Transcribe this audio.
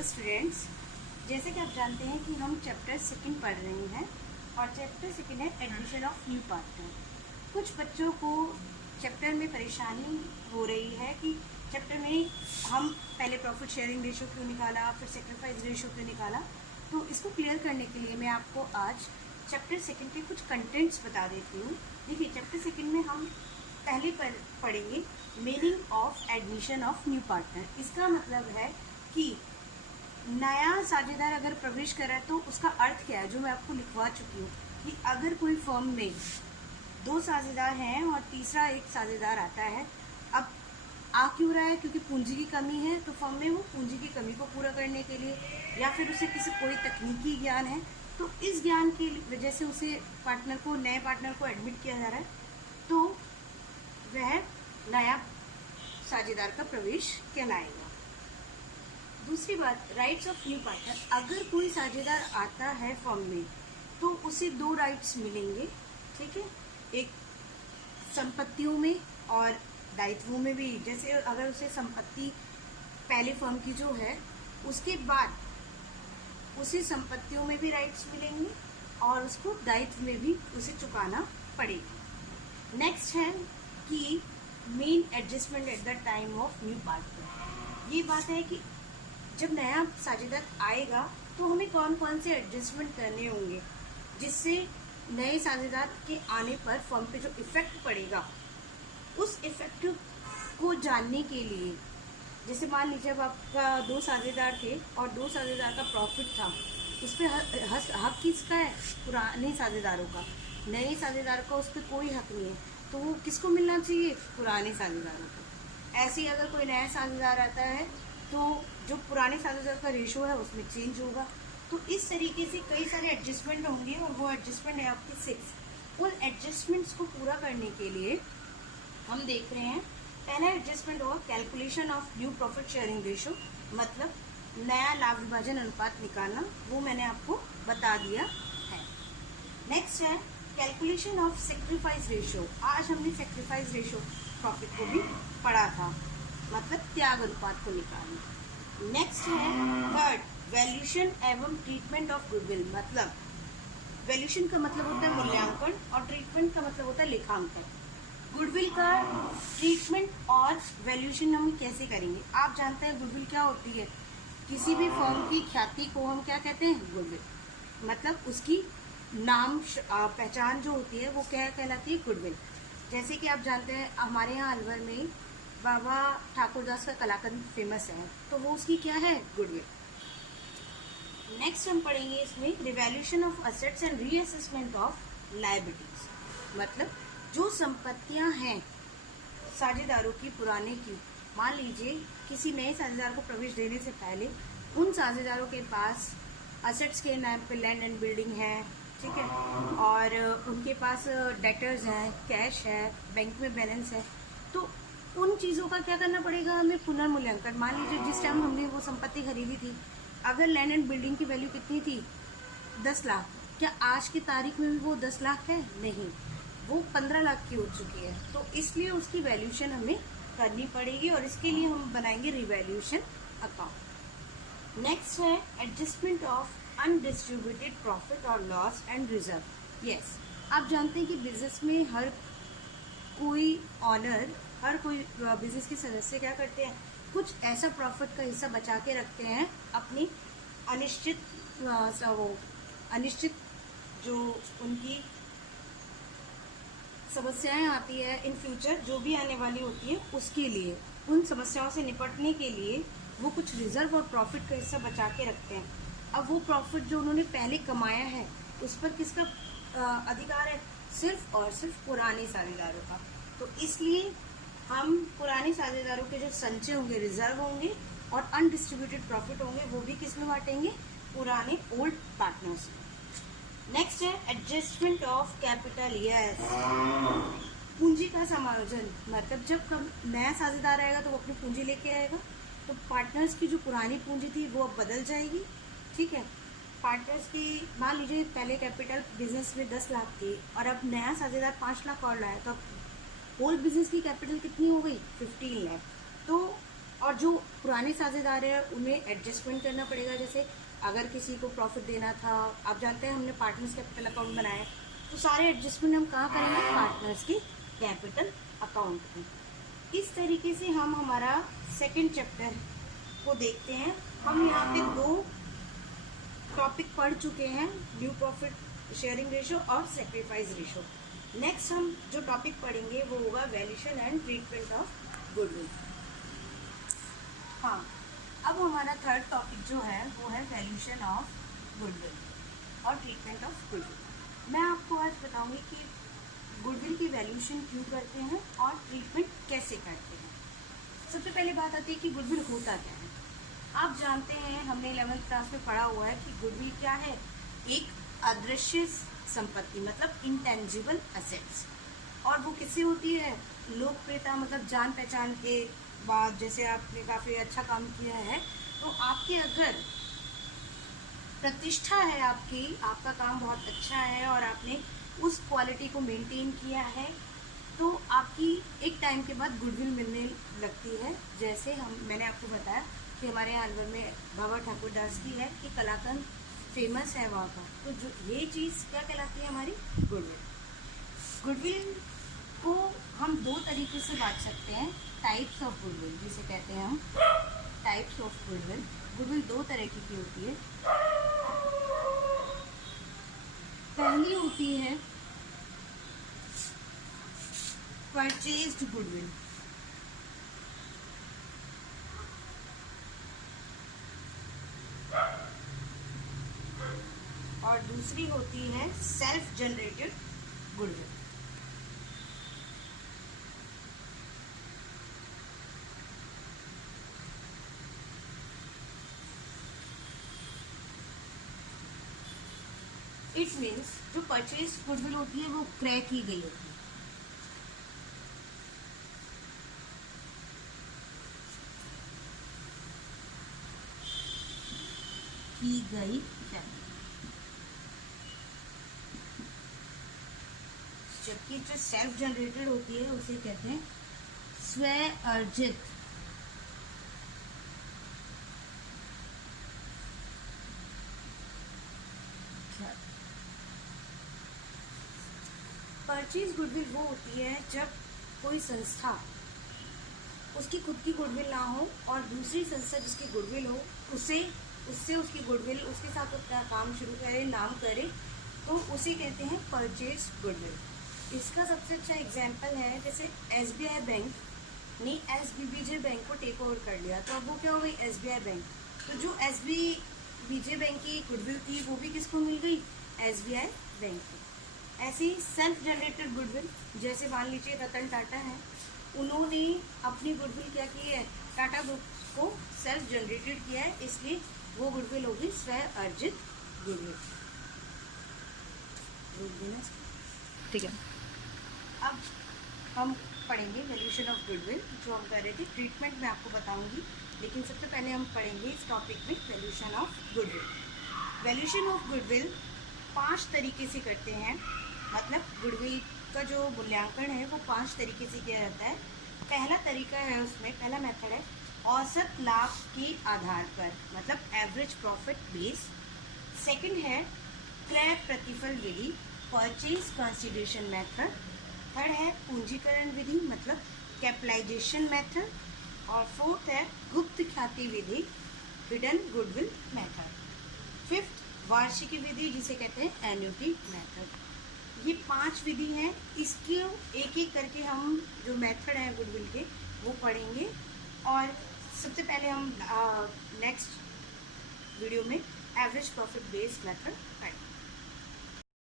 Hello students, जैसे कि आप जानते हैं कि हम चैप्टर सेकंड पढ़ रहे हैं और चैप्टर सेकंड है एडमिशन ऑफ न्यू पार्टनर। कुछ बच्चों को चैप्टर में परेशानी हो रही है कि चैप्टर में हम पहले प्रॉफिट शेयरिंग रेशो क्यों निकाला, फिर सेक्रीफाइस रेशो क्यों निकाला। तो इसको क्लियर करने के लिए मैं आपको आज चैप्टर सेकंड के कुछ कंटेंट्स बता देती हूँ। देखिए, चैप्टर सेकंड में हम पहले पढ़ेंगे meaning of admission of new partner. इसका मतलब है कि नया साझेदार अगर प्रवेश कर रहा है तो उसका अर्थ क्या है, जो मैं आपको लिखवा चुकी हूँ कि अगर कोई फर्म में दो साझेदार हैं और तीसरा एक साझेदार आता है, अब आ क्यों रहा है? क्योंकि पूंजी की कमी है। तो फर्म में वो पूंजी की कमी को पूरा करने के लिए या फिर उसे कोई तकनीकी ज्ञान है, तो इस ज्ञान की वजह से उसे नए पार्टनर को एडमिट किया जा रहा है, तो वह नया साझेदार का प्रवेश कहलाएगा। दूसरी बात, राइट्स ऑफ न्यू पार्टनर। अगर कोई साझेदार आता है फर्म में तो उसे दो राइट्स मिलेंगे, ठीक है, एक संपत्तियों में और दायित्वों में भी। जैसे अगर उसे संपत्ति पहले फर्म की जो है, उसके बाद उसे संपत्तियों में भी राइट्स मिलेंगे और उसको दायित्व में भी उसे चुकाना पड़ेगा। नेक्स्ट है कि main adjustment at the time of new partner. ये बात है कि जब नया साझेदार आएगा तो हमें कौन कौन से एडजस्टमेंट करने होंगे, जिससे नए साझेदार के आने पर फर्म पे जो इफेक्ट पड़ेगा, उस इफेक्ट को जानने के लिए, जैसे मान लीजिए अब आपका दो साझेदार थे और दो साझेदार का प्रॉफिट था, उस पर हक किसका है? पुराने साझेदारों का। नए साझेदार का उस पर कोई हक नहीं है, तो वो किसको मिलना चाहिए? पुराने साझेदारों को। ऐसे ही अगर कोई नया साझेदार आता है तो जो पुराने साझेदार का रेशो है उसमें चेंज होगा। तो इस तरीके से कई सारे एडजस्टमेंट होंगे और वो एडजस्टमेंट है आपके 6। उन एडजस्टमेंट्स को पूरा करने के लिए हम देख रहे हैं, पहला एडजस्टमेंट होगा calculation of new profit sharing ratio, मतलब नया लाभ विभाजन अनुपात निकालना। वो मैंने आपको बता दिया है। नेक्स्ट है कैलकुलेशन ऑफ सेक्रीफाइस रेशो। आज हमने सेक्रीफाइस रेशो प्रॉफिट को भी पढ़ा था, मतलब त्याग अनुपात को निकालना। नेक्स्ट है थर्ड, वैल्यूएशन एवं ट्रीटमेंट ऑफ गुडविल। मतलब वैल्यूएशन का मतलब होता है मूल्यांकन और ट्रीटमेंट का मतलब होता है लेखांकन। गुडविल का ट्रीटमेंट और वैल्यूएशन हम कैसे करेंगे? आप जानते हैं गुडविल क्या होती है? किसी भी फर्म की ख्याति को हम क्या कहते हैं? गुडविल। मतलब उसकी नाम पहचान जो होती है वो क्या कहलाती है? गुडविल। जैसे कि आप जानते हैं हमारे यहाँ अलवर में बाबा ठाकुरदास का कलाकंद फेमस है, तो वो उसकी क्या है? गुडविल। नेक्स्ट हम पढ़ेंगे इसमें revaluation of assets and reassessment of liabilities. मतलब जो संपत्तियां हैं साझेदारों की पुराने की, मान लीजिए किसी नए साझेदार को प्रवेश देने से पहले उन साझेदारों के पास असेट्स के नाम पे लैंड एंड बिल्डिंग है, ठीक है, और उनके पास डेटर्स हैं, कैश है, बैंक में बैलेंस है, तो उन चीज़ों का क्या करना पड़ेगा? हमें पुनर्मूल्यांकन। मान लीजिए जिस टाइम हमने वो संपत्ति खरीदी थी, अगर लैंड एंड बिल्डिंग की वैल्यू कितनी थी? 10 लाख। क्या आज की तारीख में भी वो 10 लाख है? नहीं, वो 15 लाख की हो चुकी है। तो इसलिए उसकी वैल्यूएशन हमें करनी पड़ेगी और इसके लिए हम बनाएंगे रिवैल्यूएशन अकाउंट। नेक्स्ट है एडजस्टमेंट ऑफ अनडिस्ट्रीब्यूटेड प्रॉफिट और लॉस एंड रिजर्व। यस, आप जानते हैं कि बिजनेस में हर कोई बिजनेस के सदस्य क्या करते हैं? कुछ ऐसा प्रॉफिट का हिस्सा बचा के रखते हैं अपनी अनिश्चित जो उनकी समस्याएं आती है इन फ्यूचर, जो भी आने वाली होती है, उसके लिए, उन समस्याओं से निपटने के लिए वो कुछ रिजर्व और प्रॉफिट का हिस्सा बचा के रखते हैं। अब वो प्रॉफिट जो उन्होंने पहले कमाया है उस पर किसका अधिकार है? सिर्फ और सिर्फ पुराने साझेदारों का। तो इसलिए हम पुराने साझेदारों के जो संचय होंगे, रिजर्व होंगे और अनडिस्ट्रीब्यूटेड प्रॉफिट होंगे, वो भी किस में बांटेंगे? पुराने ओल्ड पार्टनर्स। नेक्स्ट है एडजस्टमेंट ऑफ कैपिटल। यस, पूंजी का समायोजन। मतलब जब नया साझेदार आएगा तो वो अपनी पूंजी लेके आएगा, तो पार्टनर्स की जो पुरानी पूंजी थी वो अब बदल जाएगी, ठीक है। पार्टनर्स की मान लीजिए पहले कैपिटल बिजनेस में 10 लाख थी और अब नया साझेदार 5 लाख और लाया, तो अब होल बिजनेस की कैपिटल कितनी हो गई? 15 लाख। तो और जो पुराने साझेदार हैं उन्हें एडजस्टमेंट करना पड़ेगा। जैसे अगर किसी को प्रॉफिट देना था, आप जानते हैं हमने पार्टनर्स कैपिटल अकाउंट बनाया, तो सारे एडजस्टमेंट हम कहाँ करेंगे? पार्टनर्स के कैपिटल अकाउंट में। इस तरीके से हम हमारा सेकंड चैप्टर को देखते हैं। हम यहाँ पे 2 टॉपिक पढ़ चुके हैं, न्यू प्रॉफिट शेयरिंग रेशो और सेक्रीफाइस रेशो। नेक्स्ट हम जो टॉपिक पढ़ेंगे वो होगा valuation and treatment of goodwill. हाँ, अब हमारा थर्ड टॉपिक जो है वो है वैल्यूएशन ऑफ गुडविल और ट्रीटमेंट ऑफ गुडविल। मैं आपको आज बताऊंगी कि गुडविल की वैल्यूएशन क्यों करते हैं और ट्रीटमेंट कैसे करते हैं। सबसे पहले बात आती है कि गुडविल होता क्या है। आप जानते हैं, हमने 11th क्लास में पढ़ा हुआ है कि गुडविल क्या है? एक अदृश्य संपत्ति, मतलब इंटेंजिबल एसेट्स। और वो किससे होती है? लोकप्रियता, मतलब जान पहचान के बाद, जैसे आपने काफ़ी अच्छा काम किया है तो आपकी अगर प्रतिष्ठा है, आपका काम बहुत अच्छा है और आपने उस क्वालिटी को मेंटेन किया है, तो आपकी एक टाइम के बाद गुडविल मिलने लगती है। जैसे मैंने आपको बताया कि हमारे यहाँ अलवर में बाबा ठाकुर दास की है कि कलाकंद फेमस है वहाँ का, तो जो ये चीज़ क्या कहलाती है? हमारी गुडविल। गुडविल को हम 2 तरीके से बांट सकते हैं। टाइप्स ऑफ गुडविल जिसे कहते हैं हम, टाइप्स ऑफ गुडविल। गुडविल 2 तरह की होती है। पहली होती है परचेज्ड गुडविल, और दूसरी होती है self generated goodwill. It means जो परचेज गुडविल होती है वो क्रय की गई होती है। की गई है, जबकि जो सेल्फ जनरेटेड होती है उसे कहते हैं स्व अर्जित परचेज गुडविल वो होती है जब कोई संस्था, उसकी खुद की गुडविल ना हो और दूसरी संस्था जिसकी गुडविल हो उससे उसकी गुडविल, उसके साथ अपना काम शुरू करे, नाम करे, तो उसे कहते हैं परचेज गुडविल। इसका सबसे अच्छा एग्जाम्पल है जैसे SBI बैंक ने SBBJ बैंक को टेक ओवर कर लिया, तो अब वो क्या हो गई? SBI bank. तो जो SBBJ बैंक की गुडविल थी वो भी किसको मिल गई? SBI बैंक को। ऐसी सेल्फ जनरेटेड गुडविल, जैसे मान लीजिए रतन टाटा है, उन्होंने अपनी गुडविल क्या की है? टाटा ग्रुप को सेल्फ जनरेटेड किया है, इसलिए वो गुडविल होगी स्व अर्जित गुडविल। ठीक है। अब हम पढ़ेंगे वैल्यूएशन ऑफ गुडविल, जो हम कर रहे थे। ट्रीटमेंट मैं आपको बताऊंगी, लेकिन सबसे पहले हम पढ़ेंगे इस टॉपिक में valuation of goodwill. Valuation of goodwill 5 तरीके से करते हैं, मतलब गुडविल का जो मूल्यांकन है वो 5 तरीके से किया जाता है। पहला तरीका है, उसमें पहला मेथड है औसत लाभ के आधार पर, मतलब एवरेज प्रॉफिट बेस। सेकंड है क्रय प्रतिफल विधि, परचेज कंसिडरेशन मेथड। थर्ड है पूंजीकरण विधि, मतलब कैपिटलाइजेशन मेथड। और फोर्थ है गुप्त ख्याति विधि, हिडन गुडविल मेथड। फिफ्थ वार्षिकी विधि, जिसे कहते हैं एन्युटी मेथड। ये 5 विधि हैं, इसके एक एक करके हम जो मेथड हैं गुडविल के वो पढ़ेंगे। और सबसे पहले हम नेक्स्ट वीडियो में एवरेज प्रॉफिट बेस्ड मेथड पढ़ेंगे।